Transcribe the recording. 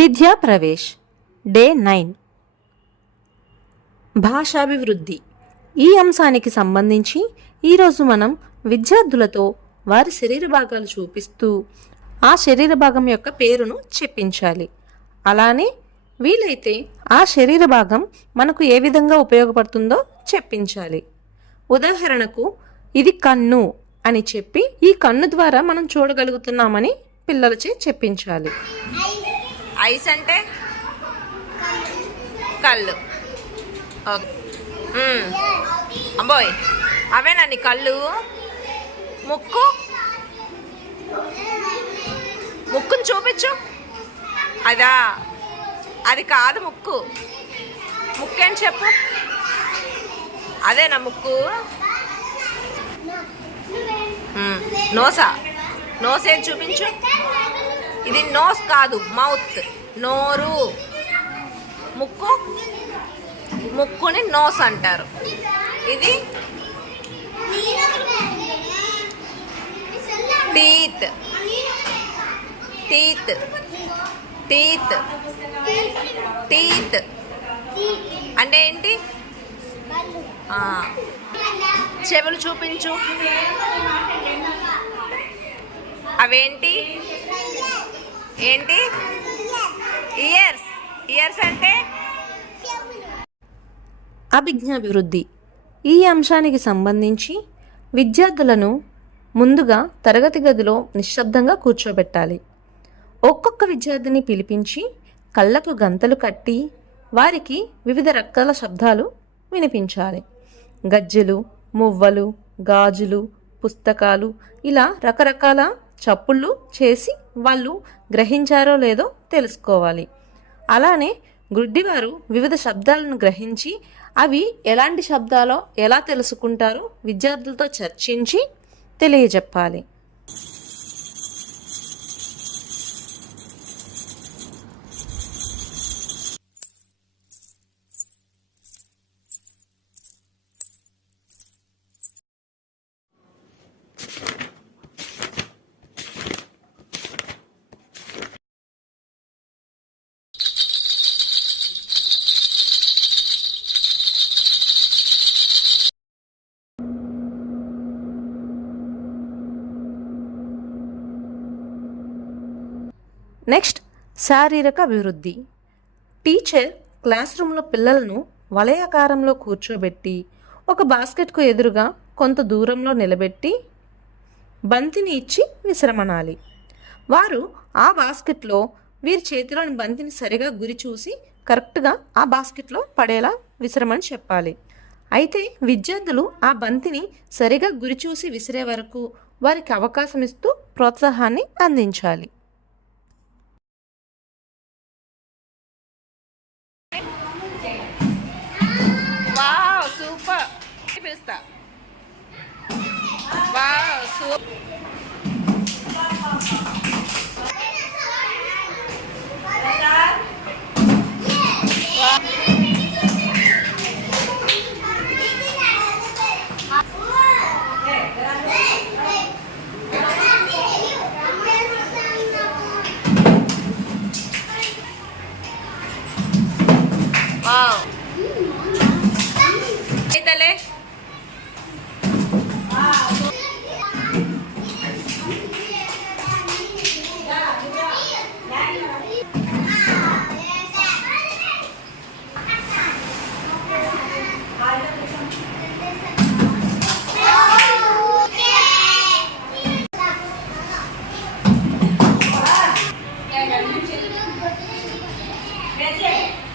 విద్యా ప్రవేశ్ డే 9 భాషాభివృద్ధి. ఈ అంశానికి సంబంధించి ఈరోజు మనం విద్యార్థులతో వారి శరీర భాగాలు చూపిస్తూ ఆ శరీర భాగం యొక్క పేరును చెప్పించాలి. అలానే వీలైతే ఆ శరీర భాగం మనకు ఏ విధంగా ఉపయోగపడుతుందో చెప్పించాలి. ఉదాహరణకు ఇది కన్ను అని చెప్పి ఈ కన్ను ద్వారా మనం చూడగలుగుతున్నామని పిల్లలచే చెప్పించాలి. ఐస్ అంటే కళ్ళు. అబ్బాయ్ అవేనా నీ కళ్ళు? ముక్కు, ముక్కును చూపించు. అదా, అది కాదు ముక్కు. ముక్కు అని చెప్పు. అదేనా ముక్కు? నోసా? నోస్ ఏది చూపించు. ఇది నోస్ కాదు, మౌత్. నోరు. ముక్కు, ముక్కుని నోస్ అంటారు. ఇది టీత్. టీత్ టీత్ టీత్ అంటే ఏంటి? చెవులు చూపించు. అవేంటి? ఏంటి? ఇయర్స్. ఇయర్స్ అంటే అభిజ్ఞాభివృద్ధి. ఈ అంశానికి సంబంధించి విద్యార్థులను ముందుగా తరగతి గదిలో నిశ్శబ్దంగా కూర్చోబెట్టాలి. ఒక్కొక్క విద్యార్థిని పిలిపించి కళ్ళకు గంతలు కట్టి వారికి వివిధ రకాల శబ్దాలు వినిపించాలి. గజ్జెలు, మువ్వలు, గాజులు, పుస్తకాలు, ఇలా రకరకాల చప్పుళ్ళు చేసి వాళ్ళు గ్రహించారో లేదో తెలుసుకోవాలి. అలానే గుడ్డివారు వివిధ శబ్దాలను గ్రహించి అవి ఎలాంటి శబ్దాలో ఎలా తెలుసుకుంటారో విద్యార్థులతో చర్చించి తెలియజెప్పాలి. నెక్స్ట్, శారీరక అభివృద్ధి. టీచర్ క్లాస్ రూమ్లో పిల్లలను వలయాకారంలో కూర్చోబెట్టి ఒక బాస్కెట్కు ఎదురుగా కొంత దూరంలో నిలబెట్టి బంతిని ఇచ్చి విశ్రమనాలి. వారు ఆ బాస్కెట్లో వీరి చేతిలోని బంతిని సరిగా గురి చూసి కరెక్ట్గా ఆ బాస్కెట్లో పడేలా విసిరమని చెప్పాలి. అయితే విద్యార్థులు ఆ బంతిని సరిగా గురి చూసి విసిరే వరకు వారికి అవకాశం ఇస్తూ ప్రోత్సాహాన్ని అందించాలి. సూపర్. పిలుస్తా. Wow, super. Wow. Dale. Gracias.